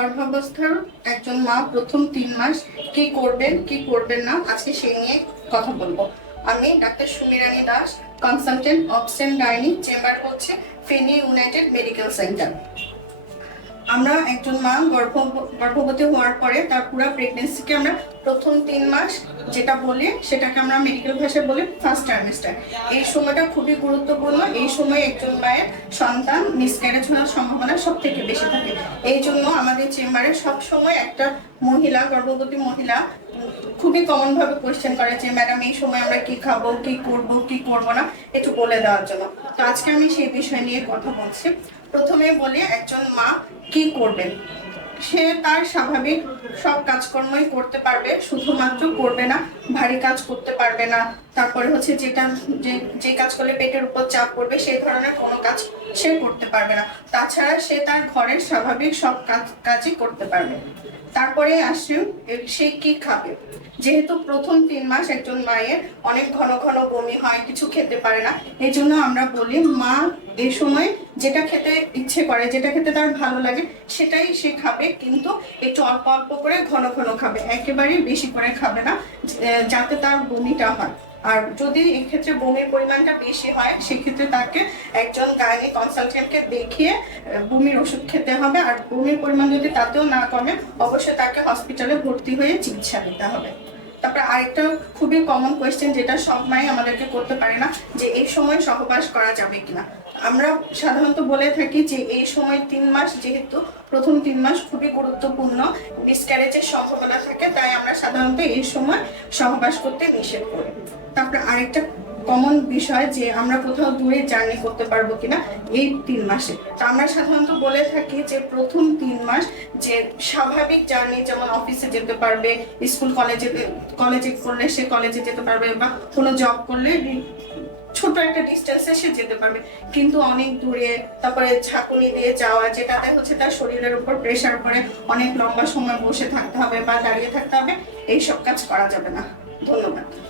গর্ভাবস্থার একজন মা প্রথম তিন মাস কি করবেন কি করবেন না আজকে সেই নিয়ে কথা বলব। আমি ডাক্তার সুমিরানী দাস কনসালটেন্ট অপশন গাইনি চেম্বার হচ্ছে ফেনী ইউনাইটেড মেডিকেল সেন্টার একজন মা গর্ভ গর্ভবতী হওয়ার পরে তার পুরো প্রেগনেন্সিকে আমরা প্রথম তিন মাস যেটা বলি, সেটাকে আমরা মেডিকেল ভাষায় বলি ফার্স্ট টার্মিস্টার এই সময়টা খুবই গুরুত্বপূর্ণ। এই সময় একজন মায়ের সন্তান মিসক্যারেজ হওয়ার সম্ভাবনা সব থেকে বেশি থাকে। এই জন্য আমাদের চেম্বারে সব সময় একটা মহিলা, গর্ভবতী মহিলা খুবই কমন ভাবে কোয়েশ্চেন করে যে ম্যাডাম এই সময় আমরা কি খাব, কি করব কি করব না? একটু বলে দেওয়ার জন্য। তো আজকে আমি সেই বিষয় নিয়ে কথা বলছি। প্রথমে বলি, একজন মা কি করবেন সে তার স্বাভাবিক সব কাজকর্মই করতে পারবে, শুধুমাত্র করবে না, ভারী কাজ করতে পারবে না তারপরে হচ্ছে যেটা, যে যে কাজ করলে পেটের উপর চাপ পড়বে, সেই ধরনের কোনো কাজ সে করতে পারবে না। তাছাড়া সে তার ঘরের স্বাভাবিক সব কাজ, কাজই করতে পারবে। তারপরে আসি, এ- সে কি খাবে? যেহেতু প্রথম তিন মাস একজন মায়ের অনেক ঘন ঘন বমি হয়, কিছু খেতে পারে না, এই জন্য আমরা বলি মা এই সময় যেটা খেতে ইচ্ছে করে, যেটা খেতে তার ভালো লাগে, সেটাই সে খাবে। কিন্তু একটু অল্প অল্প করে ঘন ঘন খাবে। একেবারেই বেশি করে খাবে না যাতে তার বমিটা হয়। আর যদি এক্ষেত্রে বমির পরিমাণটা বেশি হয়, সেক্ষেত্রে তাকে একজন গাইনি কনসালটেন্টকে দেখিয়ে বমির ওষুধ খেতে হবে। আর বমির পরিমাণ যদি তাতেও না কমে, অবশ্যই তাকে হসপিটালে ভর্তি হয়ে চিকিৎসা নিতে হবে। তারপরে আরেকটা খুবই কমন কোয়েশ্চেন যেটা সব মাই আমাদেরকে করতে পারে না, যে এই সময় সহবাস করা যাবে কিনা। আমরা সাধারণত বলে থাকি যে এই সময় তিন মাস যেহেতু প্রথম তিন মাস খুবই গুরুত্বপূর্ণ মিসক্যারেজের সম্ভাবনা থাকে, তাই আমরা সাধারণত এই সময় সহবাস করতে নিষেধ করি। তারপরে আরেকটা কমন বিষয় যে আমরা কোথাও দূরে জার্নি করতে পারব কিনা, এই তিন মাসে। তো আমরা সাধারণত বলে থাকি যে প্রথম তিন মাস যে স্বাভাবিক জার্নি যেমন অফিসে যেতে পারবে স্কুল কলেজে কলেজে করলে সে কলেজে যেতে পারবে বা কোনো জব করলে একটা ডিস্টেন্সে সে যেতে পারবে। কিন্তু অনেক দূরে, তারপরে ঝাঁকুনি দিয়ে যাওয়া, যেটাতে হচ্ছে তার শরীরের উপর প্রেশার পড়ে, অনেক লম্বা সময় বসে থাকতে হবে বা দাঁড়িয়ে থাকতে হবে, এইসব কাজ করা যাবে না। ধন্যবাদ।